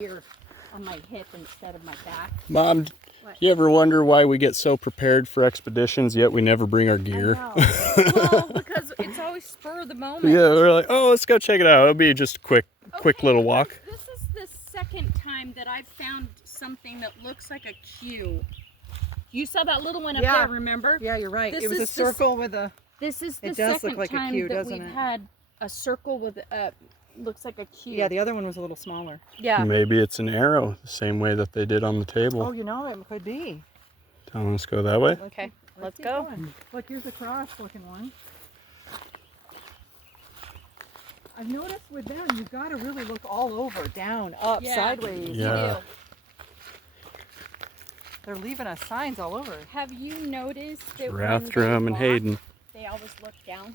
Here on my hip instead of my back. Mom, you ever wonder why we get so prepared for expeditions yet we never bring our gear? Well, because it's always spur of the moment. Yeah, we're like, oh, let's go check it out. It'll be just a quick little walk. This is the second time that I've found something that looks like a Q. You saw that little one up there, remember? Yeah, you're right. It was a circle with a... This is the it does second look like time a Q, that doesn't we've it? had a circle with a... looks like a Q. Yeah, the other one was a little smaller. Yeah. Maybe it's an arrow, the same way that they did on the table. Oh, you know, it could be. Tom, let's go that way. Okay, let's go. go. Look, here's a cross-looking one. I've noticed with them, you've got to really look all over, down, up, sideways. Yeah. They're leaving us signs all over. Have you noticed that Rathrum and Hayden. They always look down?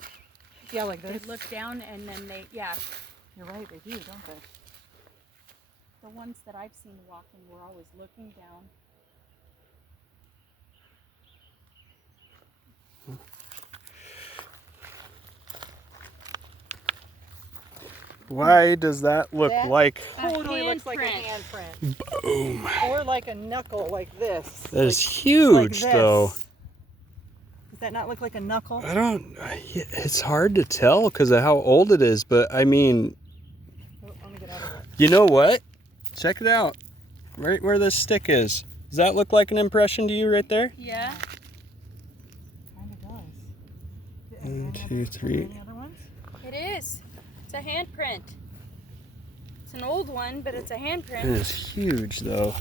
Yeah, like this. They look down and then they, You're right, they do, don't they? The ones that I've seen walking were always looking down. Why does that look like... Totally looks like a handprint. Boom. Or like a knuckle, like this. That is like huge, this. though. Does that not look like a knuckle? I don't... It's hard to tell because of how old it is, but I mean... Oh, let me get out of it. You know what? Check it out. Right where this stick is. Does that look like an impression to you right there? Yeah. Kind of does. 1, 2, 3. Any other ones? It is. It's a handprint. It's an old one, but it's a handprint. It is huge, though.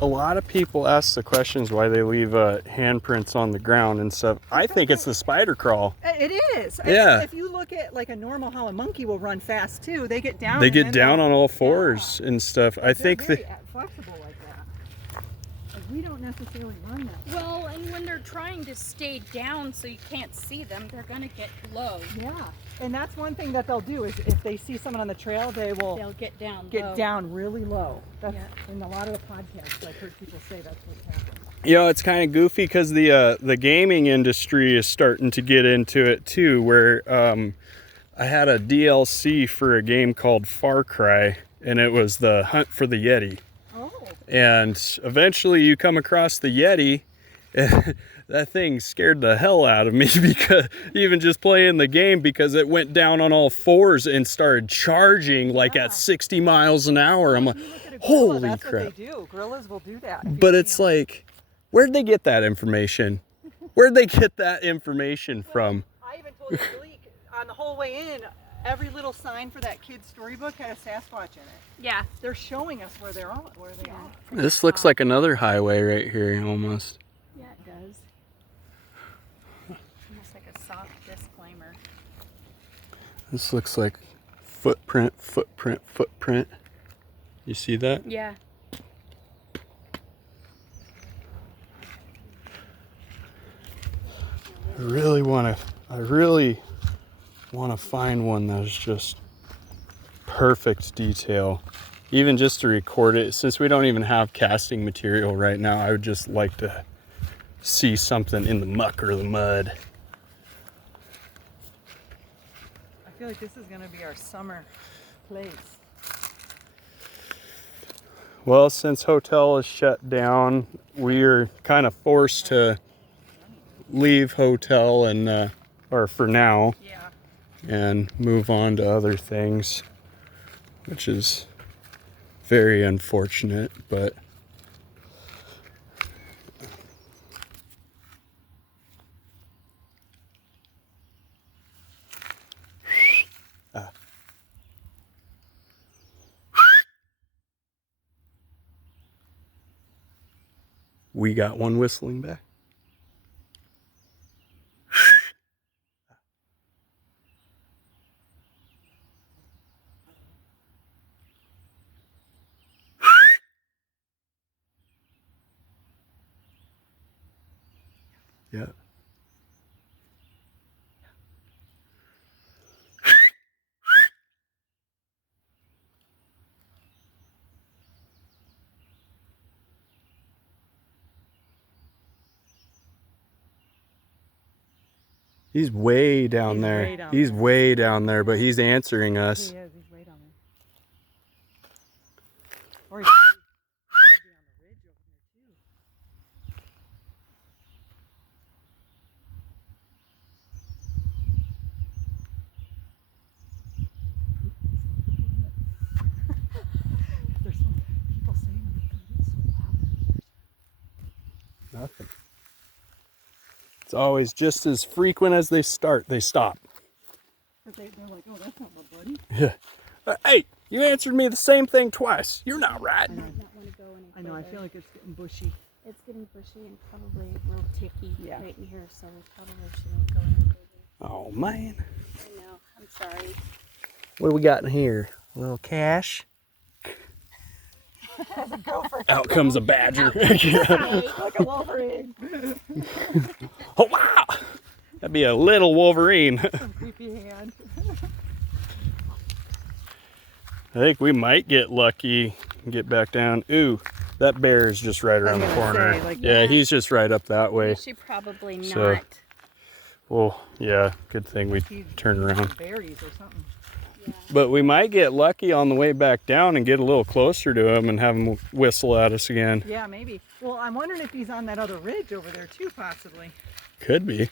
A lot of people ask the questions why they leave handprints on the ground and stuff. I think it's the spider crawl. It is. Yeah. If you look at like a normal how a monkey will run fast too, they get down. They get down on all fours and stuff. I think they're very flexible like that. Like we don't necessarily run that. Well, and when they're trying to stay down so you can't see them, they're gonna get low. Yeah. And that's one thing that they'll do is if they see someone on the trail, they'll get down get down really low. That's Yeah. in a lot of the podcasts I've heard people say that's what's happening. You know, it's kind of goofy because the gaming industry is starting to get into it too, where I had a DLC for a game called Far Cry, and it was the hunt for the Yeti. Oh. And eventually you come across the Yeti, and that thing scared the hell out of me because even just playing the game, because it went down on all fours and started charging like at 60 miles an hour. I'm like, holy that's crap. What they do. Gorillas will do that. But it's like, where'd they get that information? Where'd they get that information from? I even told Gleek on the whole way in, every little sign for that kid's storybook had a Sasquatch in it. Yeah. They're showing us where they are. This looks like another highway right here, almost. Yeah, it does. Almost like a soft disclaimer. This looks like footprint, footprint, footprint. You see that? Yeah. I really want to find one that's just perfect detail. Even just to record it, since we don't even have casting material right now, I would just like to see something in the muck or the mud. I feel like this is going to be our summer place. Well, since hotel is shut down, we are kind of forced to leave hotel and or for now, and move on to other things, which is very unfortunate, but we got one whistling back. Yeah. He's way down there. Way down He's there. way down there, but he's answering us. He is. He's way down there. Or he could be on the ridge over there too. There's some people saying it's so loud. Nothing. It's always just as frequent as they start, they stop. But they're like, oh, that's not my buddy. Yeah. Hey, you answered me the same thing twice. You're not right. I might not want to go any I know, I further. feel like it's getting bushy. It's getting bushy and probably real ticky Yeah. right in here, so we probably shouldn't go any further. Oh, man. I know. I'm sorry. What do we got in here? A little cash. Out comes a badger. Like a Wolverine. Oh, wow. That'd be a little Wolverine. Some creepy hand. I think we might get lucky and get back down. Ooh, that bear is just right around the corner. Yeah, he's just right up that way. We should probably not. So- Well, yeah, good thing we turned around. Berries or something. Yeah. But we might get lucky on the way back down and get a little closer to him and have him whistle at us again. Yeah, maybe. Well, I'm wondering if he's on that other ridge over there too, possibly. Could be.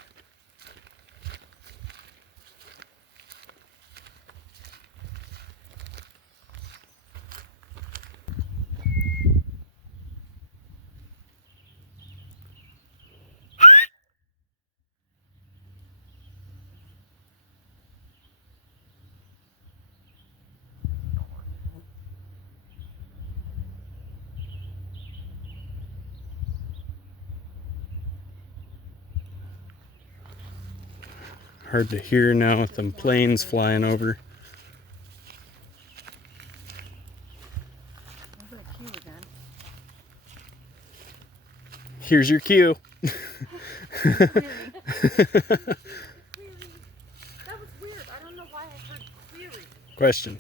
Hard to hear now with them planes flying over. There's that cue again. Here's your cue. That was weird. I don't know why I heard query. Question.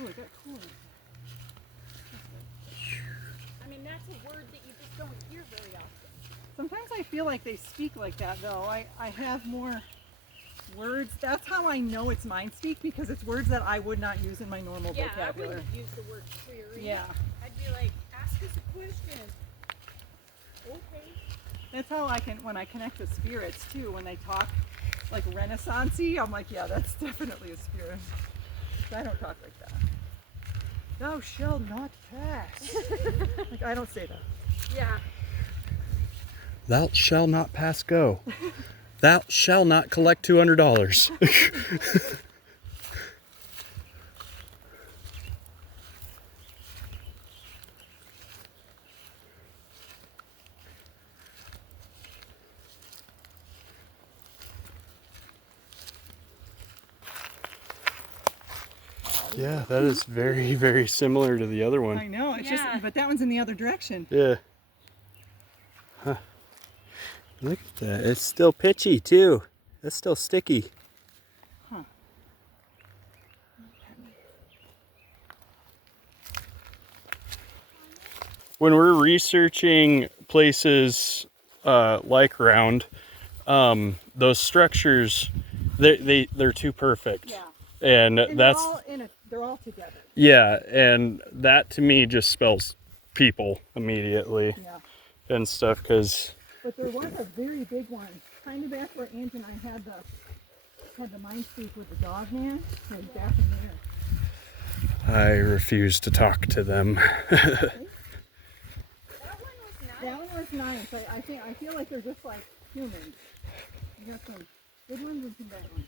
Oh, it got cool. I mean, that's a word that you just don't hear very often. Sometimes I feel like they speak like that, though. I have more words. That's how I know it's mind speak, because it's words that I would not use in my normal Yeah, I vocabulary. wouldn't use the word query. Yeah. I'd be like, ask us a question. Okay. That's how I can, when I connect to spirits too, when they talk like Renaissance-y, I'm like, yeah, that's definitely a spirit. I don't talk like that. Thou shalt not pass. Like, I don't say that. Yeah. Thou shall not pass go. Thou shall not collect $200. Yeah, that is very, very similar to the other I one. know, it's Yeah. just, but that one's in the other direction. Yeah. Huh. Look at that. It's still pitchy too. It's still sticky. Huh. When we're researching places like Round, those structures, they're too perfect. Yeah. And And that's, they're all together. yeah, and that to me just spells people immediately Yeah. and stuff, because But there was a very big one, kind of back where Ange and I had the mind speak with the dog man, like back in there. I refuse to talk to them. That one was nice. I feel like they're just like humans. You got some good ones and some bad ones.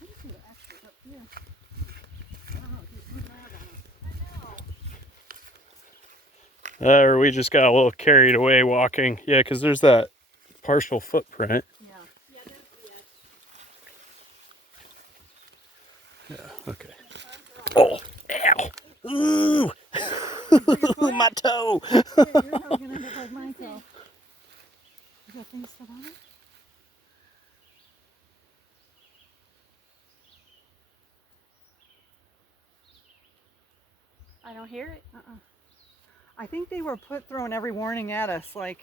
I just see the extras up here. I don't know, if you zoom out on them. Or we just got a little carried away walking. Yeah, because there's that partial footprint. Yeah. Yeah, there's the edge. Yeah, okay. Oh, ow. Ooh. My toe. Yeah, your toe's gonna end up like my toe. Is that thing still on it? I don't hear it. I think they were throwing every warning at us, like.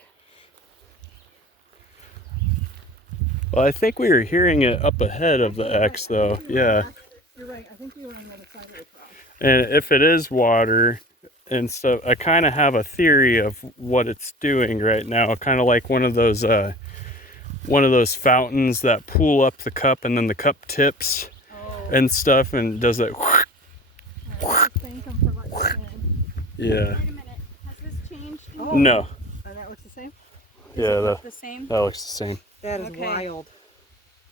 Well, I think we were hearing it up ahead of the X, though. Yeah. You're right. I think we were on the other side of the cross. And if it is water and stuff, I kind of have a theory of what it's doing right now. Kind of like one of those fountains that pull up the cup and then the cup tips and stuff and does that. Thank them for letting us in. Yeah. Wait a minute. Has this changed? Oh. No. And that looks the same? Yeah, The same? that looks the same. That is Okay. wild.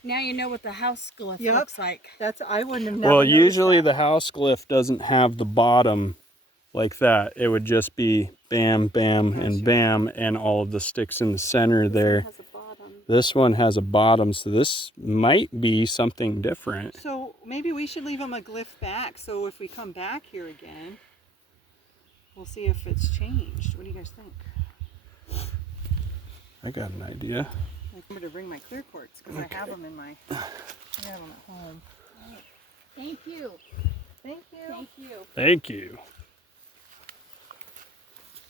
Now you know what the house glyph Yep. looks like. I wouldn't have never Well, noticed usually that. the house glyph doesn't have the bottom like that. It would just be bam, bam, and bam, and all of the sticks in the center there. Has a bottom. This one has a bottom, so this might be something different. So maybe we should leave them a glyph back, so if we come back here again, we'll see if it's changed. What do you guys think? I got an idea. I remember to bring my clear quartz because I have them in my. I have them at home. Thank you. Thank you. Thank you. Thank you.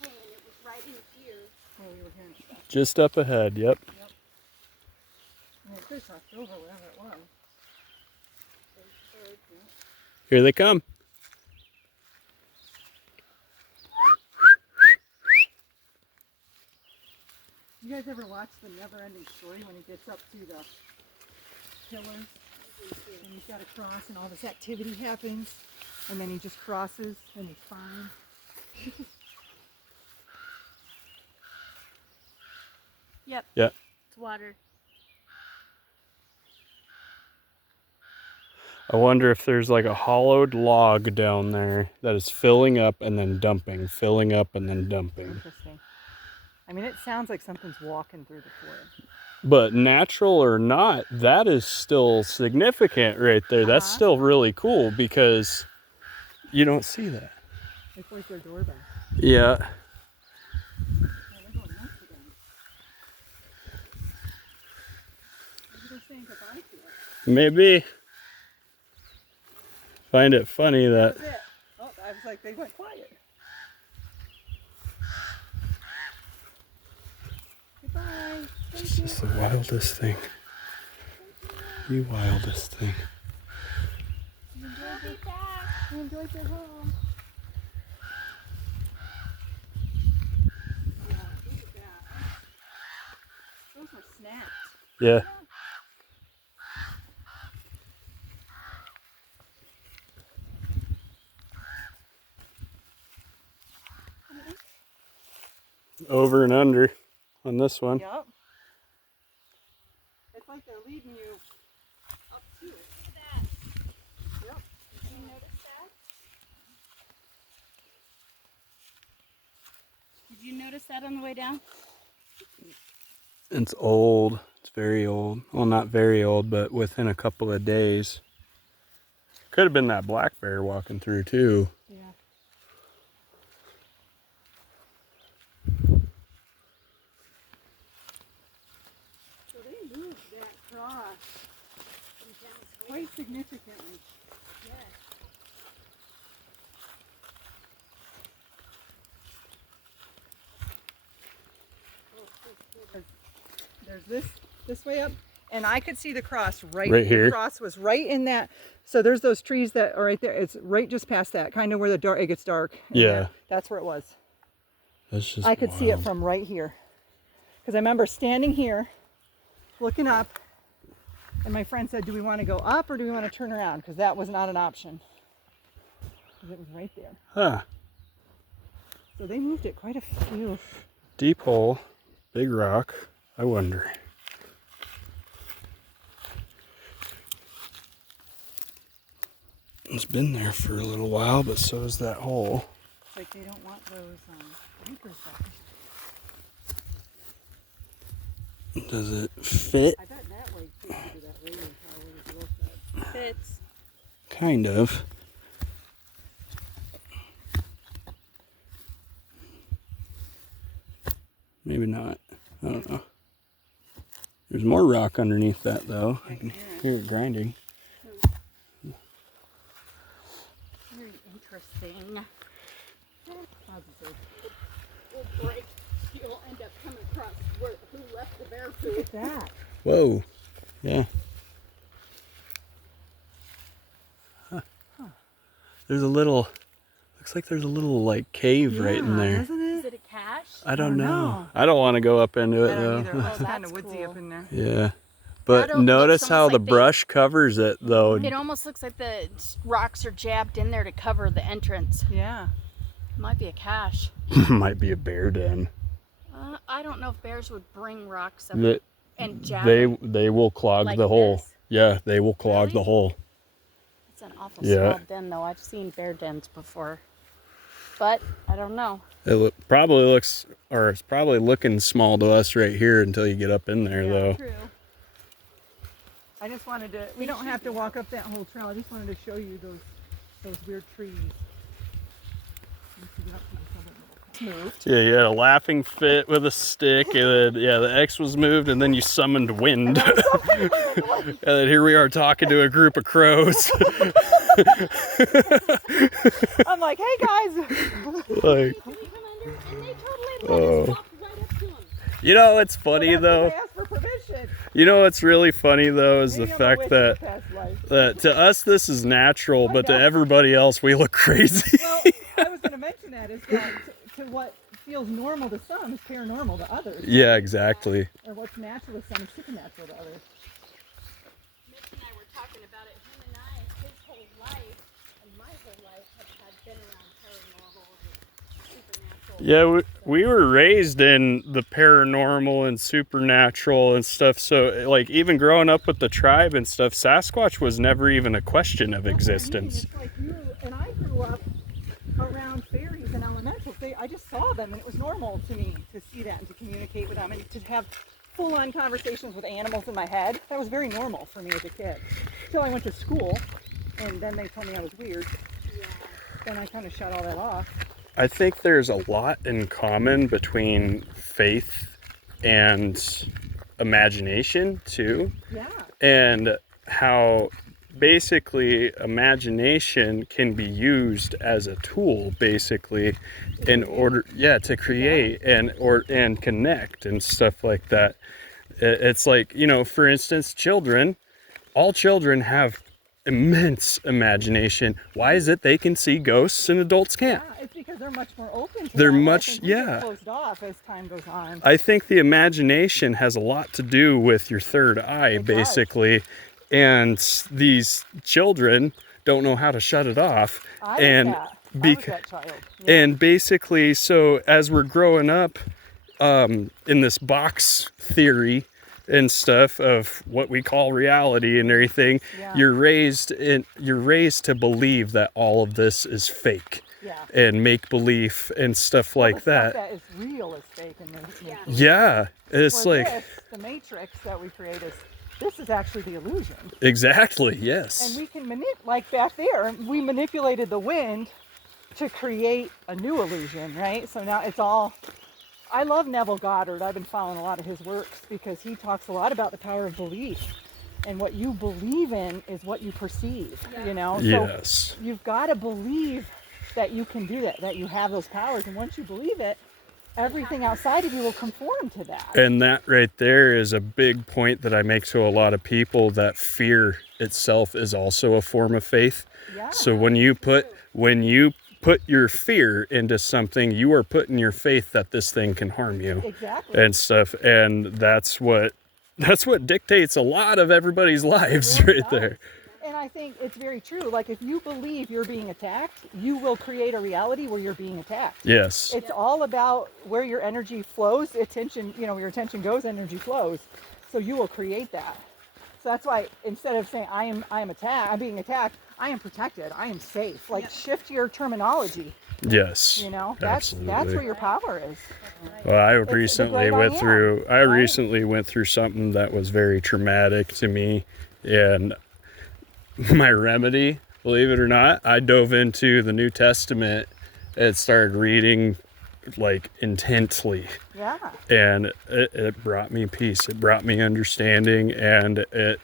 Hey, and it was right in here. Oh, we were hearing stuff. Just up ahead, yep. And it could cross over whatever it was. Here they come. You guys ever watch the Never-Ending Story when he gets up to the pillars and he's got to cross and all this activity happens and then he just crosses and he's fine? Yep. Yeah. It's water. I wonder if there's like a hollowed log down there that is filling up and then dumping, filling up and then dumping. Interesting. I mean, it sounds like something's walking through the forest. But natural or not, that is still significant right there. That's still really cool because you don't see that. It's like their doorbell. Yeah. Yeah, they're going nuts again. Maybe they're saying goodbye to us. Maybe. Find it funny that. That's it. Oh, I was like, they went quiet. Goodbye. This is the wildest thing. You wildest thing. I'll be back. You enjoyed your home. Yeah, look at that. Those were snapped. Yeah. Over and under on this one. Yep. It's like they're leading you up to it. Look at that. Yep. Did you notice that? Did you notice that on the way down? It's old. It's very old. Well, not very old, but within a couple of days. Could have been that black bear walking through too. Yeah. So they moved that cross quite significantly. Yes. There's this way up, and I could see the cross right here. The cross was right in that. So there's those trees that are right there. It's right just past that, kind of where it gets dark. Yeah. There. That's where it was. That's just I could see it wild. from right here. Because I remember standing here, looking up, and my friend said, do we want to go up or do we want to turn around? Because that was not an option. 'Cause it was right there. Huh. So they moved it quite a few. Deep hole, big rock. I wonder. It's been there for a little while, but so is that hole. It's like they don't want those anchors back. Does it fit? I bet that way too, to that radio tower where the girl said. Fits. Kind of. Maybe not. I don't know. There's more rock underneath that though. I can hear it grinding. Very interesting. positive. Will break. You'll end up coming across who left the bear Look food. at that. Whoa. Yeah. Huh. There's a little, looks like there's a little like cave right in there. Doesn't Is it? it a cache? I don't know. know. I don't want to go up into it I don't though. either. It's Oh, kind of that's woodsy cool. up in there. Yeah. But That notice looks how almost the like they- brush covers it though. It almost looks like the rocks are jabbed in there to cover the entrance. Yeah. Might be a cache. Might be a bear den. I don't know if bears would bring rocks up They, and jab they them. they will clog Like the hole. this? Yeah, they will clog the Really? hole. It's an awful Yeah. small den though. I've seen bear dens before. But I don't know. Probably looks, or it's probably looking small to us right here until you get up in there though. True. I just wanted to, we don't have to walk up that whole trail. I just wanted to show you those weird trees. Moved. Yeah, you had a laughing fit with a stick, and then the X was moved, and then you summoned wind. And then here we are talking to a group of crows. I'm like, hey guys. Like, oh. You know what's funny though? I asked for permission. You know what's really funny though is the Maybe I'm a fact witch in that a past life. to us this is natural, but to know. everybody else we look crazy. Well, I was going to mention that is that to what feels normal to some is paranormal to others. Yeah, exactly. Or what's natural to some is supernatural to others. Mitch and I were talking about it. Him and I, his whole life and my whole life had been around paranormal and supernatural. Yeah, we were raised in the paranormal and supernatural and stuff. So, like, even growing up with the tribe and stuff, Sasquatch was never even a question of existence. It's like you and I grew up around fairies and elementals. I just saw them, and it was normal to me to see that and to communicate with them and to have full-on conversations with animals in my head. That was very normal for me as a kid. Till I went to school, and then they told me I was weird. Yeah. Then I kind of shut all that off. I think there's a lot in common between faith and imagination, too. Yeah. And how basically imagination can be used as a tool basically in order to create and connect and stuff like that. It's like, you know, for instance, all children have immense imagination. Why is it they can see ghosts and adults can't? Yeah, it's because they're much more open to They're that. much- I think we yeah. get closed off as time goes on. I think the imagination has a lot to do with your third eye, It does. basically. And these children don't know how to shut it off. I was and that. I was that child. Yeah. and basically, so as we're growing up in this box theory and stuff of what we call reality and everything, Yeah. you're raised to believe that all of this is fake Yeah. and make believe and stuff like The stuff that. that is real is fake in the Yeah, it's Where like this, the matrix that we create this is actually the illusion. exactly, And yes. we can like back there, we manipulated the wind to create a new illusion, right? So now it's all, I love Neville Goddard. I've been following a lot of his works because he talks a lot about the power of belief. And what you believe in is what you perceive, you know? Yes. So you've got to believe that you can do that you have those powers. And once you believe it, everything outside of you will conform to that. And that right there is a big point that I make to a lot of people, that fear itself is also a form of faith. Yeah. So when you put your fear into something, you are putting your faith that this thing can harm you Exactly. and stuff. And that's what dictates a lot of everybody's lives really right does. there. And I think it's very true. Like if you believe you're being attacked, you will create a reality where you're being attacked. Yes. It's all about where your energy flows, attention, where your attention goes, energy flows. So you will create that. So that's why instead of saying I'm being attacked, I am protected, I am safe. Like shift your terminology. Yes. That's absolutely. where your power is. Well, I the recently great went I am, through. I right? recently went through something that was very traumatic to me, and my remedy, believe it or not, I dove into the New Testament and started reading like intently, Yeah. and it brought me peace. It brought me understanding, and it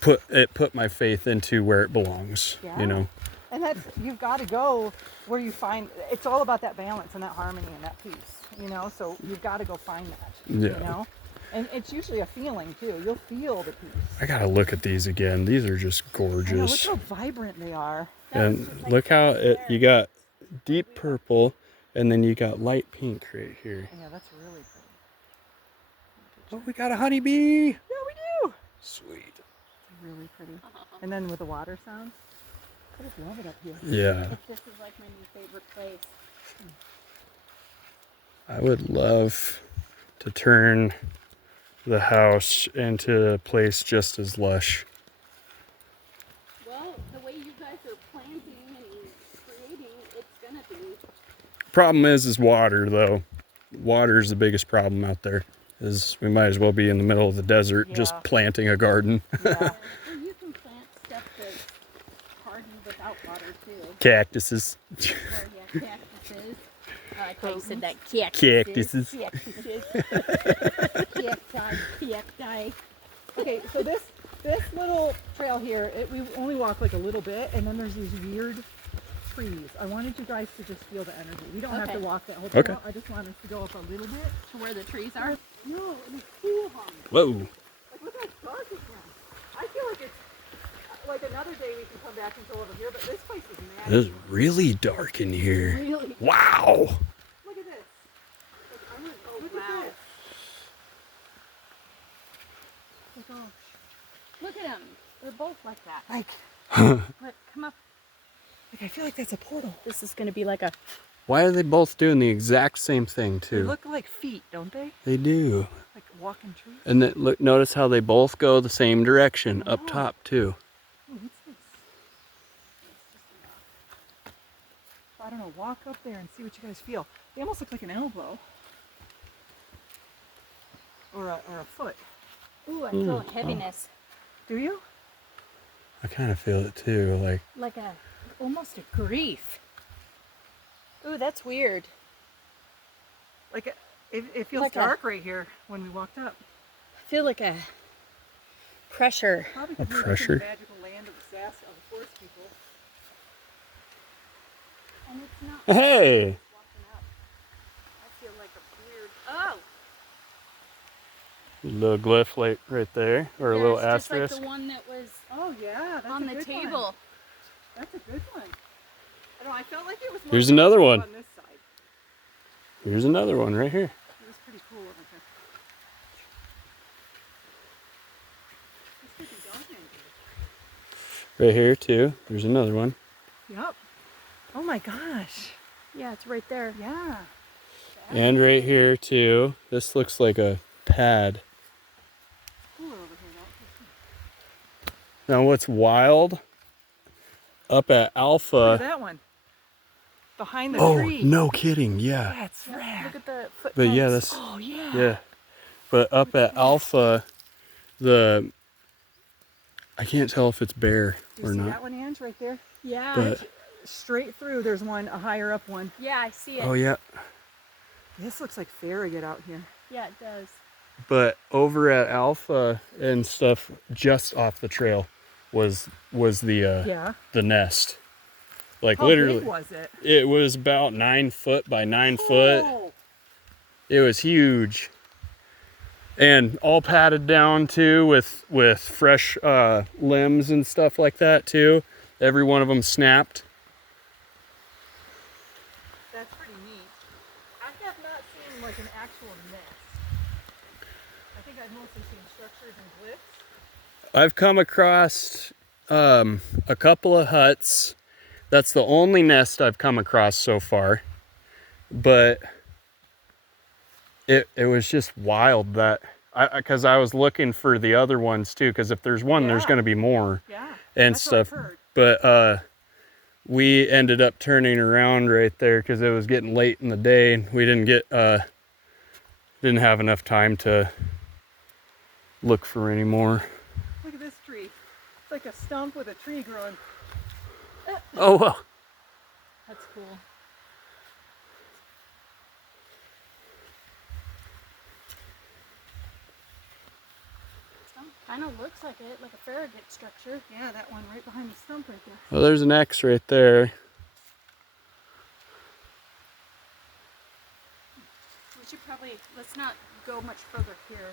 put my faith into where it belongs. Yeah. You know. And that's, you've got to go where you find, it's all about that balance and that harmony and that peace, you know? So you've got to go find that, you know? And it's usually a feeling too. You'll feel the peace. I gotta look at these again. These are just I know, look gorgeous. how vibrant they are. And look how you got deep purple, and then you got light pink right here. Yeah, that's really pretty. Oh, we got a honeybee. Yeah, we do. Sweet. It's really pretty. And then with the water sound. I just love it up here. Yeah. This is like my new favorite place. I would love to turn the house into a place just as lush. Well, the way you guys are planting and creating, it's gonna be. Problem is water though. Water is the biggest problem out there. Is we might as well be in the middle of the desert just planting a garden. Yeah. Well, you can plant stuff that's hardy without water too. Cactuses. Well, yeah, cactuses. I thought you said that Cactuses. Cactuses. Cacti. Okay, so this little trail here, we only walk like a little bit, and then there's these weird trees. I wanted you guys to just feel the energy. We don't have to walk that whole trail. Okay. I just want us to go up a little bit. To where the trees are? No, it's cool, hon. Whoa. Like, look how dark it's now. I feel like it's like another day we can come back and go over here, but this place is mad. It is really dark in here. Really? Wow. Look at this. Like, I'm gonna go look wow. at this. Oh gosh. Look at them. They're both like that. Like, But come up. I feel like that's a portal. This is gonna be like a. Why are they both doing the exact same thing They too? look like feet, don't they? They do. Like walking trees. And then look, notice how they both go the same direction up top too. Oh, what's this? I don't know, walk up there and see what you guys feel. They almost look like an elbow. Or a foot. Ooh, I feel heaviness. Do you? I kind of feel it too. Like a, almost a grief. Ooh, that's weird. Like it feels Like dark right here when we walked up. I feel like a pressure. Probably because we're pressure? in the magical land of the of the forest people. And it's not Hey. walking up. I feel like a weird. Oh! A little glyph right there, or a little It's asterisk. just like the one that was Oh yeah, that's on a the good table. One. That's a good one. I don't know, I felt like it was more Here's another one. on this side. Here's another one right here. It was pretty cool over here. This could be down here. Right here too. There's another one. Yep. Oh my gosh. Yeah, it's right there. Yeah. And right here too. This looks like a pad. Cooler over here though. Now what's wild? Up at Look at Alpha. that one. Behind the Oh, tree. no kidding. Yeah. That's rad. Look at the footprints. But yeah, that's Oh yeah. yeah. But up at Alpha, I can't tell if it's bare Do you or see not. that one, Ange, right there? Yeah. But Straight through, there's one, a higher up one. Yeah, I see it. oh yeah. This looks like farragut out here. Yeah, it does. But over at Alpha and stuff, just off the trail, was the Yeah. the nest. Like How literally, big was it? it was about 9 foot by 9 foot. Oh, It was huge, and all padded down too with fresh limbs and stuff like that too. Every one of them snapped. that's pretty neat. I have not seen like an actual nest. I think I've mostly seen structures and glyphs. I've come across a couple of huts. That's the only nest I've come across so far. But it was just wild that because I was looking for the other ones too. Because if there's one, there's Yeah. going to be more Yeah. and that's what I've stuff. heard. But we ended up turning around right there because it was getting late in the day, and we didn't have enough time to look for any more. Look at this tree. It's like a stump with a tree growing. Oh well. That's cool. Kind of looks like it, like a Farragut structure. Yeah, that one right behind the stump right there. Well, there's an X right there. We should probably, let's not go much further here.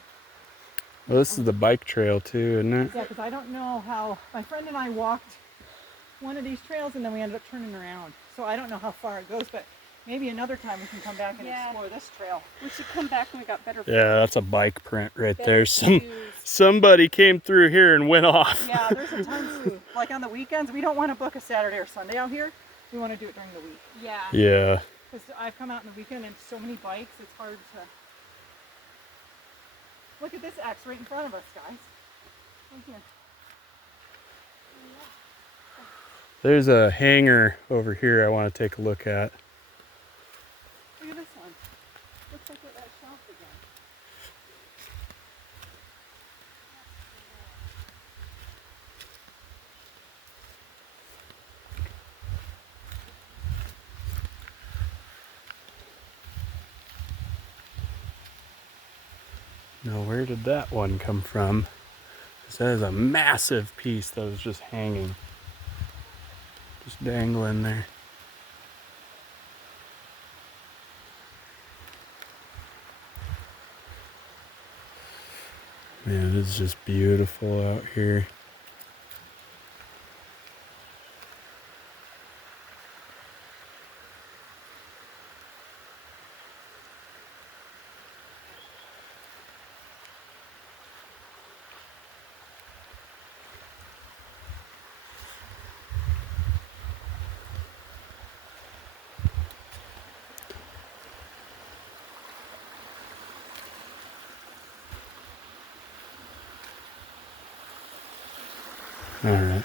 Well, this is the bike trail too, isn't it? Yeah, because I don't know how, my friend and I walked one of these trails and then we ended up turning around. So I don't know how far it goes, but maybe another time we can come back and explore this trail. We should come back when we got better Yeah, that's a bike print right there. views. Somebody came through here and went off. Yeah, there's a ton too. Like on the weekends, we don't want to book a Saturday or Sunday out here. We want to do it during the week. Yeah. Yeah. Because I've come out on the weekend and so many bikes, it's hard to... Look at this X right in front of us, guys. Right here. There's a hangar over here I want to take a look at. Look at this one. Looks like that shelf again. Now, where did that one come from? This is a massive piece that was just hanging. Just dangling there. Man, it's just beautiful out here. Alright.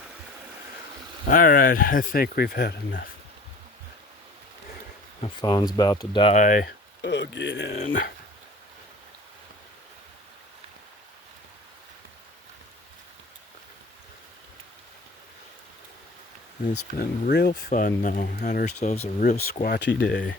Alright, I think we've had enough. My phone's about to die again. It's been real fun though. Had ourselves a real squatchy day.